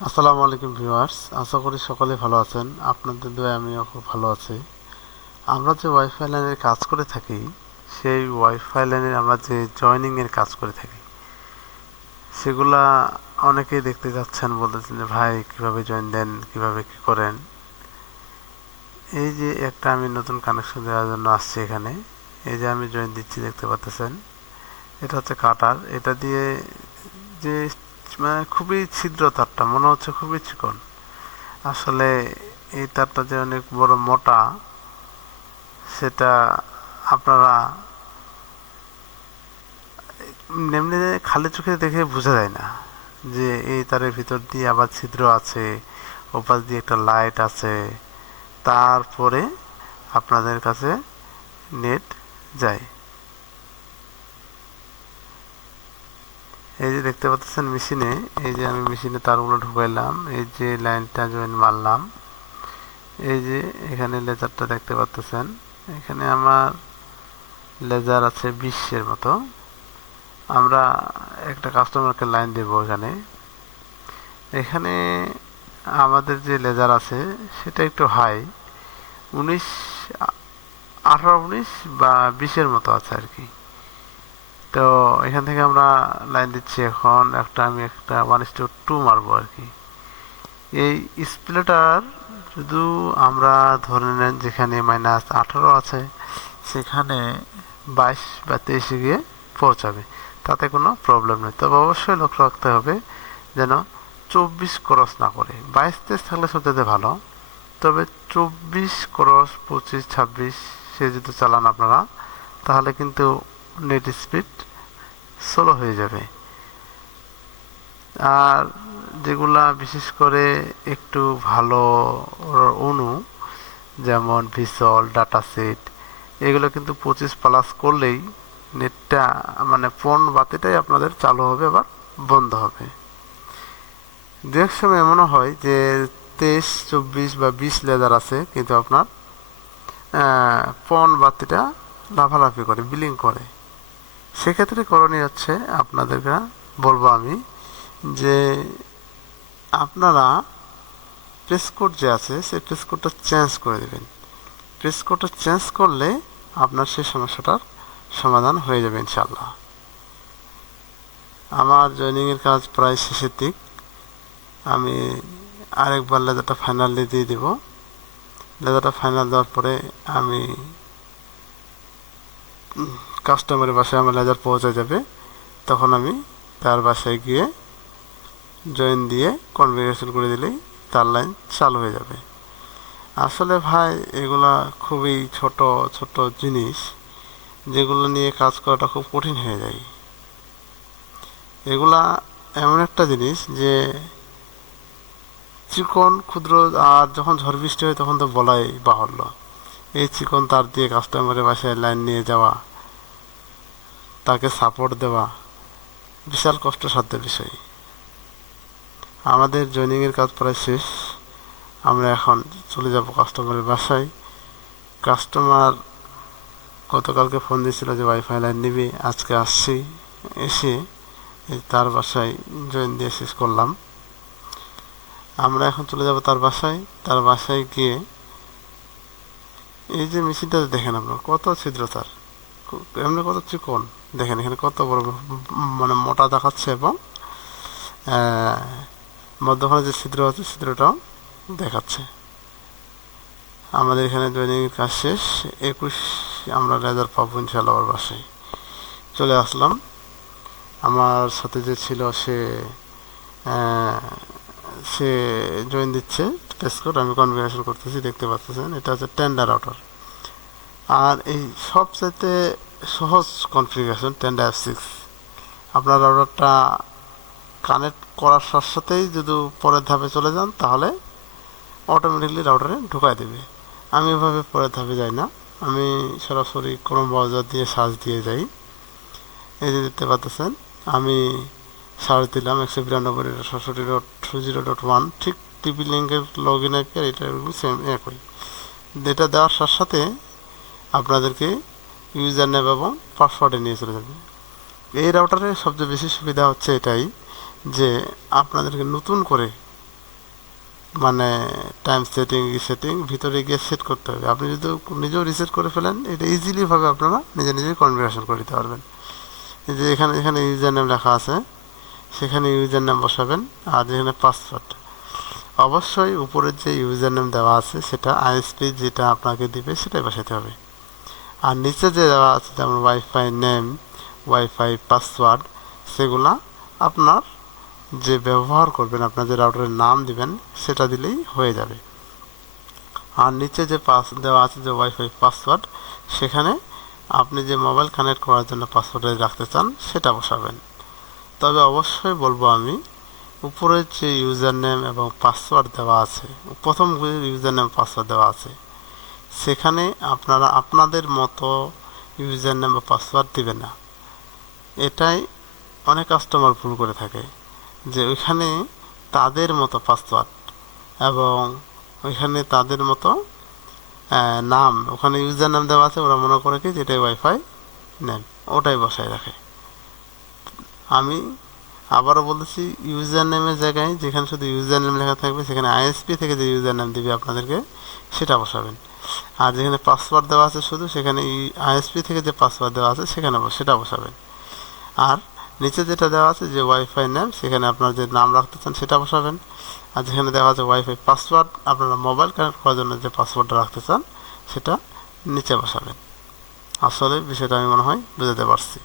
আসসালামু আলাইকুম ভিউয়ার্স, আশা করি সকলে ভালো আছেন। আপনাদের দয়ায় আমিও খুব ভালো আছি। আমরা যে ওয়াইফাই লাইনের কাজ করে থাকি, সেই ওয়াইফাই লাইনের আমরা যে জয়নিং এর কাজ করে থাকি, সেগুলা অনেকেই দেখতে যাচ্ছেন, বলতেছেন যে ভাই কিভাবে জয়েন দেন, কিভাবে কি করেন। এই যে একটা আমি নতুন কানেকশন দেওয়ার জন্য আসছি এখানে, এই যে আমি জয়েন দিচ্ছি দেখতে পাচ্ছেন, এটা হচ্ছে কাটার। এটা দিয়ে যে মানে খুবই ছিদ্র তারটা মনে হচ্ছে খুবই চিকন, আসলে এই তারটা যে অনেক বড় মোটা সেটা আপনারা এমনি খালি চোখে দেখে বোঝা যায় না যে এই তারের ভিতর দিয়ে আবার ছিদ্র আছে, ওপাশ দিয়ে একটা লাইট আছে, তারপরে আপনাদের কাছে নেট যায়। এই যে দেখতে পাচ্ছেন মেশিনে, এই যে আমি মেশিনে তারগুলো ঢুকাইলাম, এই যে লাইনটা জয়েন মারলাম, এই যে এখানে লেজারটা দেখতে পাচ্ছেন, এখানে আমার লেজার আছে 20-এর মতো। আমরা একটা কাস্টমারকে লাইন দেব এখানে। এখানে আমাদের যে লেজার আছে সেটা একটু হাই, 19, 18, 19 বা 20-এর মতো আছে আর কি। তো এখান থেকে আমরা লাইন দিচ্ছি। এখন আমি একটা 1:2 মারবো আর কি। এই স্প্লিটার শুধু আমরা ধরে নেন যেখানে -18 আছে সেখানে 22 বা 23-এ গিয়ে পৌঁছাবে, তাতে কোনো প্রবলেম নেই। তবে অবশ্যই লক্ষ্য রাখতে হবে যেন 24 ক্রস না করে। 22-23 থাকলে সবচেয়ে ভালো, তবে 24 ক্রস 25, 26 সে যদি চালান আপনারা, তাহলে কিন্তু নেট স্পিড স্লো হয়ে যাবে। আর যেগুলা বিশেষ করে একটু ভালো অনু, যেমন ভিসল, ডাটা সেট, এগুলো কিন্তু 25+ করলেই নেটটা মানে ফোন বাতিটাই আপনাদের চালু হবে আবার বন্ধ হবে। দু এক সময় এমনও হয় যে 23, 24 বা 20 লেজার আছে, কিন্তু আপনার ফোন বাতিটা লাফালাফি করে, বিলিং করে। সেক্ষেত্রে করণীয় হচ্ছে, আপনাদেরকে বলবো আমি যে আপনারা প্রেস কোড যে আছে সেই প্রেস কোডটা চেঞ্জ করে দেবেন। প্রেস কোডটা চেঞ্জ করলে আপনার সেই সমস্যাটার সমাধান হয়ে যাবে ইনশাল্লাহ। আমার জয়েনিংয়ের কাজ প্রায় শেষের দিক। আমি আরেকবার লেজারটা ফাইনালি দিয়ে দেব। লেজারটা ফাইনাল দেওয়ার পরে আমি কাস্টমারের বাসায় আমার লেজার পৌঁছে যাবে, তখন আমি তার বাসায় গিয়ে জয়েন দিয়ে কনফিগারেশন করে দিলেই তার লাইন চালু হয়ে যাবে। আসলে ভাই এগুলা খুবই ছোট ছোট জিনিস, যেগুলো নিয়ে কাজ করাটা খুব কঠিন হয়ে যায়। এগুলা এমন একটা জিনিস যে চিকন ক্ষুদ্র, আর যখন ঝড় বৃষ্টি হয় তখন তো বলাই বাহুল্য। এই চিকন তার দিয়ে কাস্টমারের বাসায় লাইন নিয়ে যাওয়া, তাকে সাপোর্ট দেওয়া বিশাল কষ্টসাধ্য বিষয়। আমাদের জয়েনিংয়ের কাজ প্রায় শেষ। আমরা এখন চলে যাব কাস্টমারের বাসায়। কাস্টমার গতকালকে ফোন দিয়েছিল যে ওয়াইফাই লাইন নিবি, আজকে আসছি। এসে তার বাসায় জয়েন দিয়ে শেষ করলাম। আমরা এখন চলে যাব তার বাসায়। তার বাসায় গিয়ে এই যে মেশিনটা দেখেন আপনার কত ছিদ্র, তার এমনি কত চিকন, দেখেন এখানে কত বড় মানে মোটা দেখাচ্ছে, এবং মধ্যখানে যে ছিদ্র আছে ছিদ্রটাও দেখাচ্ছে। আমাদের এখানে জয়েনিংয়ের কাজ শেষ। 21 আমরা লেজার পাবো ইনশাল্লাহ। আমার বাসায় চলে আসলাম। আমার সাথে যে ছিল সে জয়েন দিচ্ছে টেস্ট কোড, আমি কনফিগারেশন করতেছি, দেখতে পাচ্ছেন এটা হচ্ছে টেন্ডার আউটার। আর এই সবচাইতে সহজ কনফিগারেশন টেন্ডার F6। আপনার রাউটারটা কানেক্ট করার সাথে সাথেই যদি পরের ধাপে চলে যান, তাহলে অটোমেটিকলি রাউটারে ঢুকাই দেবে। আমি এভাবে পরের ধাপে যাই না, আমি সরাসরি ক্রোম ব্রাউজার দিয়ে সার্চ দিয়ে যাই। এই যে দেখতে পাচ্ছেন, আমি সার্চ দিলাম 192.67.20.1, ঠিক টিপি লিঙ্কের লগ ইন আইপি আর এটা সেম একই। এটা দেওয়ার সাথে সাথে আপনাদেরকে ইউজার নেম এবং পাসওয়ার্ডে নিয়ে চলে যাবে। এই রাউটারের সবচেয়ে বেশি সুবিধা হচ্ছে এটাই যে আপনাদেরকে নতুন করে মানে টাইম সেটিং ভিতরে গিয়ে সেট করতে হবে। আপনি যদি নিজেও রিসেট করে ফেলেন, এটা ইজিলি ভাবে আপনারা নিজে নিজেই কনফিগারেশন করে দিতে পারবেন। এই যে এখানে এখানে ইউজার নেম লেখা আছে, সেখানে ইউজার নেম বসাবেন। আর যেখানে পাসওয়ার্ড, অবশ্যই উপরের যে ইউজার নেম দেওয়া আছে সেটা আইএসপি যেটা আপনাকে দিবে সেটাই বসাতে হবে। আর নিচে যে দেওয়া আছে যেমন ওয়াইফাই নেম, ওয়াইফাই পাসওয়ার্ড, সেগুলা আপনার যে ব্যবহার করবেন, আপনার যে রাউটারের নাম দিবেন সেটা দিলেই হয়ে যাবে। আর নিচে যে পাস দেওয়া আছে যে ওয়াইফাই পাসওয়ার্ড, সেখানে আপনি যে মোবাইল কানেক্ট করার জন্য পাসওয়ার্ড রাখতে চান সেটা বসাবেন। তবে অবশ্যই বলবো আমি, উপরে যে ইউজার নেম এবং পাসওয়ার্ড দেওয়া আছে, প্রথম ইউজার নেম পাসওয়ার্ড দেওয়া আছে, সেখানে আপনারা আপনাদের মতো ইউজার নেম বা পাসওয়ার্ড দিবেন না। এটাই অনেক কাস্টমার ভুল করে থাকে, যে ওইখানে তাদের মতো পাসওয়ার্ড এবং ওইখানে তাদের মতো নাম, ওখানে ইউজার নাম দেওয়া আছে, ওরা মনে করে কি যেটাই ওয়াইফাই নেম, ওটাই বসায় রাখে। আমি আবারও বলতেছি, ইউজার নেমের জায়গায় যেখানে শুধু ইউজার নেম লেখা থাকবে, সেখানে আইএসপি থেকে যে ইউজার নেম দিবে আপনাদেরকে সেটা বসাবেন। আর যেখানে পাসওয়ার্ড দেওয়া আছে শুধু, সেখানে আইএসপি থেকে যে পাসওয়ার্ড দেওয়া আছে সেখানে সেটা বসাবেন। আর নিচে যেটা দেওয়া আছে যে ওয়াইফাই নেম, সেখানে আপনার যে নাম রাখতে চান সেটা বসাবেন। আর যেখানে দেওয়া আছে ওয়াইফাই পাসওয়ার্ড, আপনারা মোবাইল কানেক্ট করার জন্য যে পাসওয়ার্ডটা রাখতে চান সেটা নিচে বসাবেন। আসলে বিষয়টা আমি মনে হয় বুঝাতে পারছি।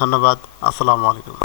ধন্যবাদ। আসসালামু আলাইকুম।